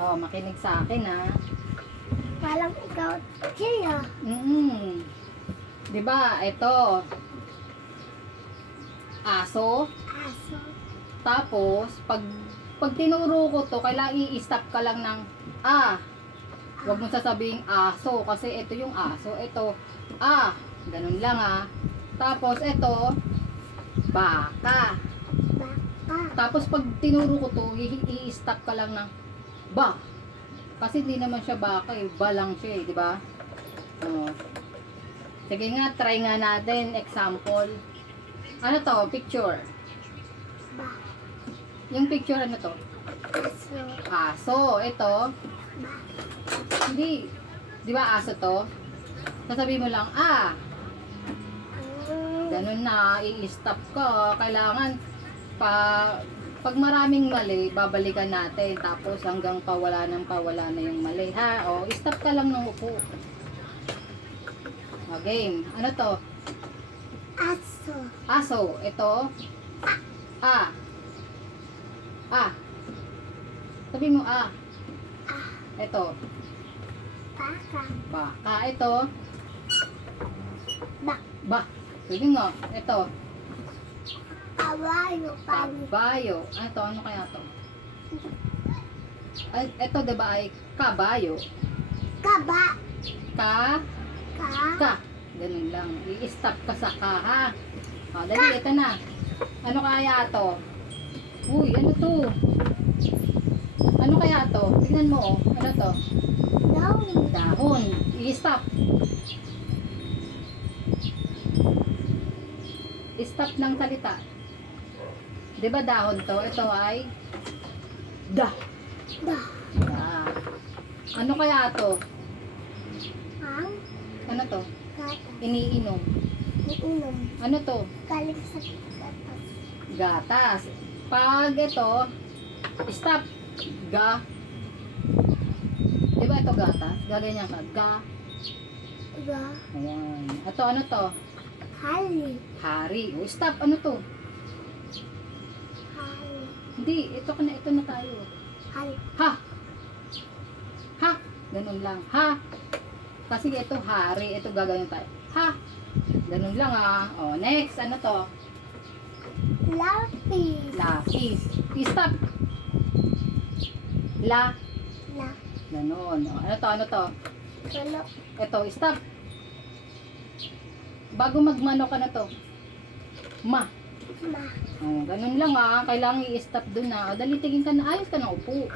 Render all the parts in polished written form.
Oh, makinig sa akin ha. Parang ikaw, siya. Di ba, ito, aso. Aso. Tapos, pag tinuro ko to, kailangan i-stop ka lang ng Huwag mo sasabihin aso, kasi ito yung aso. Ito, ganun lang Tapos, ito, baka. Baka. Tapos, pag tinuro ko to, i-stop ka lang ng ba. Kasi hindi naman siya baka ba lang siya di ba? Sige nga, try nga natin. Example. Ano to? Picture. Ba. Yung picture ano to? Aso. Aso. Ito. Ba. Hindi. Di ba aso to? Sasabihin mo lang, ganun na, i-stop ka. Kailangan, pag maraming mali, babalikan natin. Tapos hanggang pawala na yung mali. O, stop ka lang ng upo. O, game. Ano to? Aso. Aso. Ito. Sabi mo, Ito. Baka. Baka. Ito. Ba. Sabi nga. Ito. Kawayo. Pali. Kabayo. Ano kaya to? Ito diba ay kabayo. Kaba. Ka. Ka. Ganun lang. I-stop ka sa ka ha. O, dali. Ito na. Ano kaya to? Uy, ano to? Ano kaya to? Tingnan mo Ano to? Dahon. Dahon. I-stop. Stop ng salita. Diba dahon to? Ito ay Da. Ano kaya to? Ang Ano to? gata. Iniinom. Iinom. Ano to? Galing sa gatas. Gatas. Pag ito, stop. Ga. Diba ito gatas? Gaganyan ka. Ga. Ga. Ayan. Ito ano to? Hali. Hari. O stop. Ano to? Hali. Hindi. Ito na tayo. Hali. Ha. Ganun lang. Ha. Kasi ito hari. Ito gagawin tayo. Ha. Ganun lang O, next. Ano to? Lapis. Lapis. Stop. La. Ganun. O, ano to? Ano? Ito, stop. Bago magmano ka na to. Ma. Ma. O, ganun lang Kailangan i-stop dun O, dali tingin ka na. Ayos ka na upo.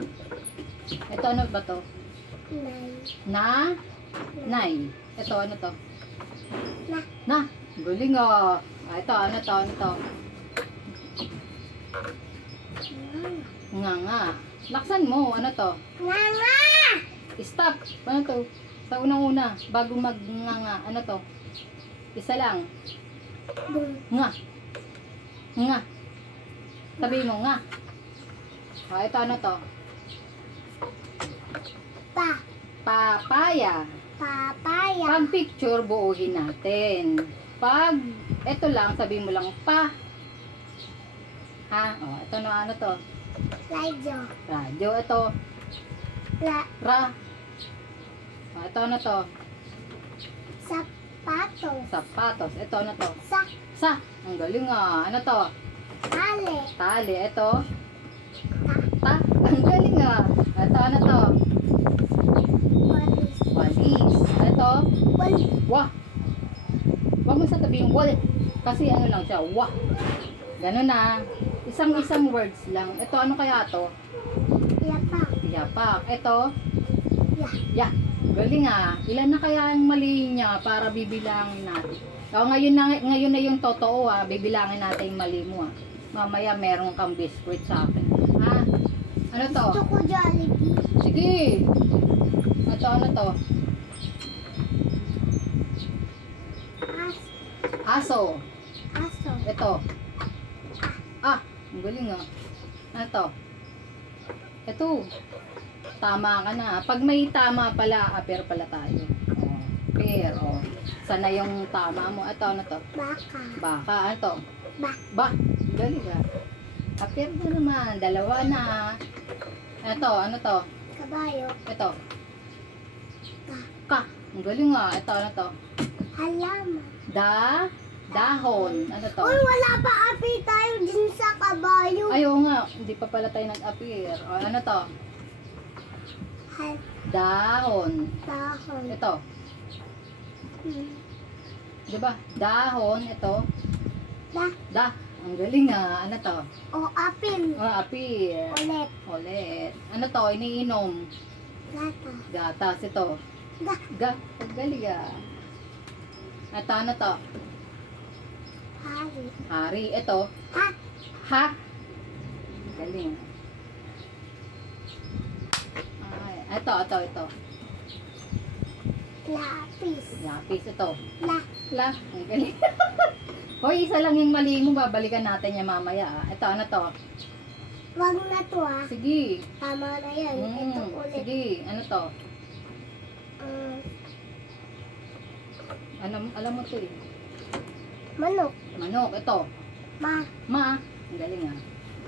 Ito, ano ba to? Nay. Nay. Ito, ano to? Na. Galing ito, ano to? Nga. Laksan mo. Ano to? Nga. Stop. Ano to? Sa unang-una. Bago mag-nga. Ano to? Isa lang. Nga. Sabi mo, nga. Ito, ano to? Papaya. Papaya. Pag picture, buuhin natin. Pag, ito lang, sabi mo lang, pa. Ito na, ano to? Radyo. Radyo, ito. Ra. Ito, ano to? Sapatos. Sapatos. Ito, ano to? Sa. Ang galing Ano to? Tali. Tali. Ito. Ta. Ang galing Ito, ano to? Walis. Walis. Ito. Walis. Wah. Huwag mo sasabihin wallet. Kasi ano lang siya. Wah. Ganun Isang words lang. Ito, ano kaya to? Yapak. Yapak. Ito. Ya. Galing Ilan na kaya ang mali niya para bibilangin natin? Ngayon na yung totoo bibilangin natin yung mali mo Mamaya meron kang biscuit sa akin. Ano to? Gusto ko Jollibee. Sige. Ito, ano to? Aso. Aso. Ito. Ang galing Ano to? Ito. Tama ka na. Pag may tama pala, pair pala tayo. Pair, Sana yung tama mo. Ito, ano to? Baka. Baka, ano to? Ba. Galing Pair na naman. Dalawa na. Ito, ano to? Kabayo. Ito. Ka. Ka. Ang galing nga. Ito, ano to? Halaman. Dahon. Ano to? Uy, wala pa api tayo din sa kabayo. Ay, oo nga. Hindi pa pala tayo nag-appear. O, ano to? Dahon. Dahon. Ito. Hmm. Diba? Dahon. Ito. Da. Ang galing nga. Ano to? O apil. O, appear. Ulit. Ulit. Ano to? Iniinom. Gata. Gatas. Ito. Da. Ang galing ah. Ito, ano to? Hari. Hari. Ito. Ha. Ha? Galing. Ay, ito. Lapis. Lapis. Ito. La. Ang galing. Hoy, isa lang yung mali mo. Babalikan natin yan mamaya. Ah. Ito, ano to? Wag na to ah. Sige. Tama na yan. Ito ulit. Sige. Ano to? Um, Alam mo to eh. manok. Manok. Ito. Ma. Ang galing ah.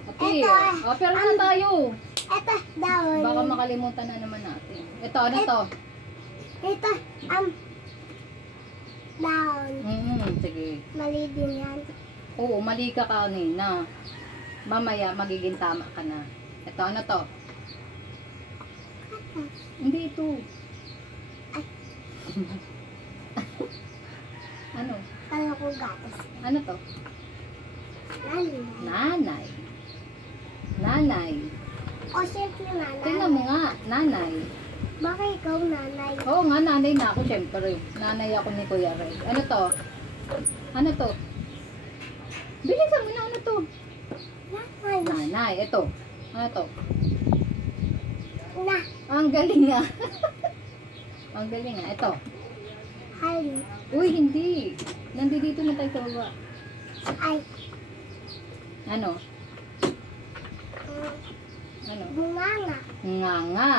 Okay. Ito, O, pero na tayo. Ito. Dahon. Baka makalimutan na naman natin. Ito, ano to? Ito. Dahon. Sige. Mali din yan. Oo, mali ka kanina. Mamaya, magiging tama ka na. Ito, ano to? Hindi ito. Ay. Ano? Kala ko gatas. Ano to? Nanay. Nanay. O siyempre nanay. Tingnan mo nga, nanay. Baka ikaw nanay. Oo nga, nanay na ako, syempre. Nanay ako ni Kuya Red. Ano to? Ano to? Bilisan mo na, ano to? Nanay. Nanay, ito. Ano to? Na. Ang galing nga. Ang galing nga. Ito. Hari. Uy, hindi. Nandito na tayo sa baba. Ay. Ano? um, Ano? Bunganga. Nganga.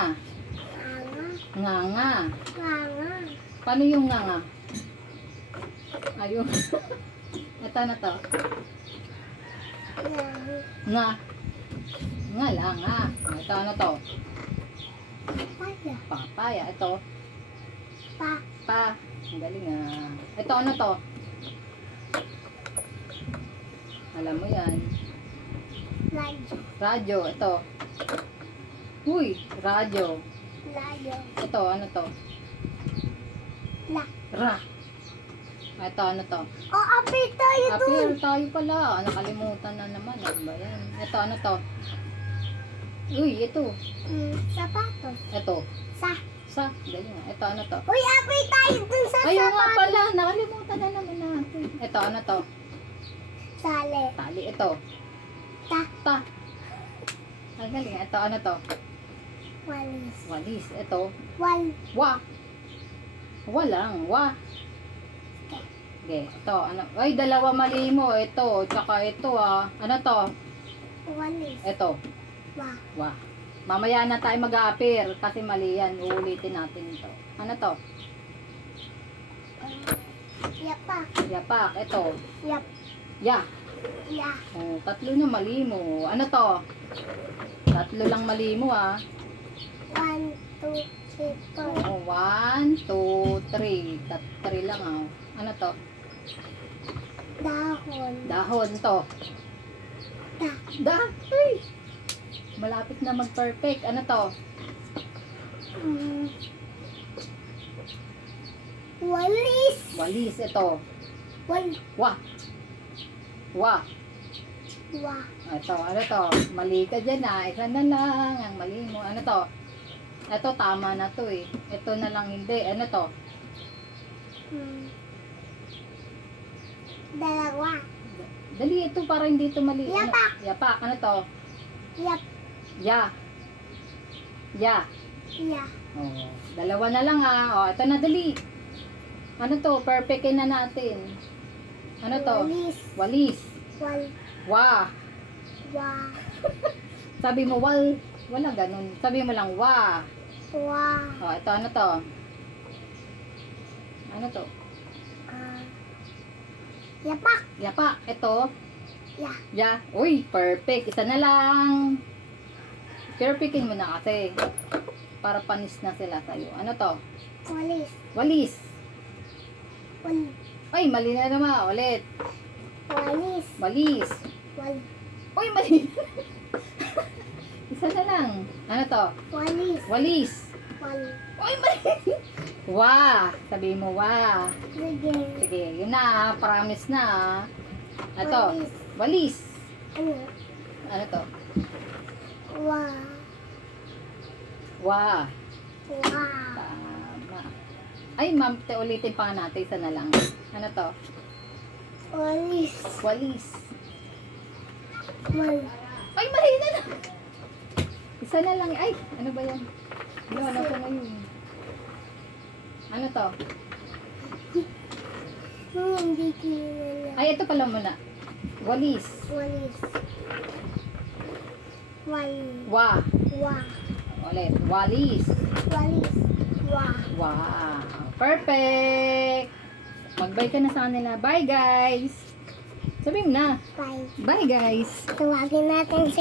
Nganga. Nganga. Paano yung nganga? Ayun. Ito na to. Nganga. Nga. Nga lang, nga. Ito ano to? Paya. Papaya. Ito. Pa. Ang galing ah. Ito ano to? Alam mo yan. Radyo. Radyo. Ito. Uy, radyo. Layo. Ito, ano to? La. Ra. Ito, ano to? O api tayo dun. Appear tayo pala. Nakalimutan na naman. Ano ba yan? Ito, ano to? Uy, ito. Sapatos. Ito. Sa. Galing nga. Ito, ano to? Uy, api tayo dun sa Ayun nga sapatos. pala. Nakalimutan na naman natin. Ito, ano to? Sale. Tali. Ito. Ta. Ang galing. Ito, ano to? Walis. Walis. Ito. Wal. Wa. Walang. Wa. Okay. Ito. Ano? Ay, dalawa mali mo. Ito. Tsaka ito ah. Ano to? Walis. Ito. Wa. Wa. Mamaya na tayo mag-a-appear kasi mali yan. Uulitin natin ito. Ano to? Yapak. Yapak. Ito. Yap. Ya. Ya. Oh, tatlo na mali mo. Ano to? Tatlo lang mali mo ah. 1, 2, 3, 4. Oh, 1, 2, 3. 3 lang ah. Ano to? Dahon. Dahon to. Da. Uy! Malapit na mag-perfect. Ano to? Walis. Walis. Ito. Wal. Wa. Wa. Wa. Ito. Ano to? Mali ka dyan ah. Isa na lang. Ang mali mo. Ano to? Ito tama na to eh. Ito na lang hindi. Ano to? Dalawa. Dali ito para hindi ito mali. Ano? Yapak. Yapak. Ano to? Yap. Ya. Ya. Ya. Oh, dalawa na lang ah. Oh, ito na dali. Ano to? Perfectin na natin. Ano to? Walis. Walis. Wal. Wa. Wa. Sabi mo wal. Wala ganun. Sabi mo lang wa. Wa. Oh, ito ano to? Ano to? Yapak. Yapa. Ito. Ya. Ya. Uy, perfect. Isa na lang. Pero pikin mo na kasi. Para panis na sila sa'yo. Ano to? Walis. Walis. Wal. Ay, mali na naman. Ulit. Walis. Walis. Wal. Uy, mali. Isa na lang. Ano to? Walis. Walis. Wal. Uy, mali. Wa. Sabihin mo wa. Sige. Sige, yun na. Promise na. Ano to? Walis. Walis. Ano? Ano to? Wa. Wa. Wa. Tama. Ay, ma'am, ulitin pa nga natin. Isa na lang. Ano to? Walis. Walis. Wal. Ay, mali na lang. Isa na lang. Ay, ano ba yan? Ano ko ngayon? Ano to? Hindi kilala. Ay, ito pala muna. Walis. Walis. Wal. Wa. Wa. Ulit. Walis. Walis. Wa. Wow. Perfect. Mag-bye ka na sa kanila. Bye, guys. Sabihin mo na. Bye. Bye, guys. Tawagin natin si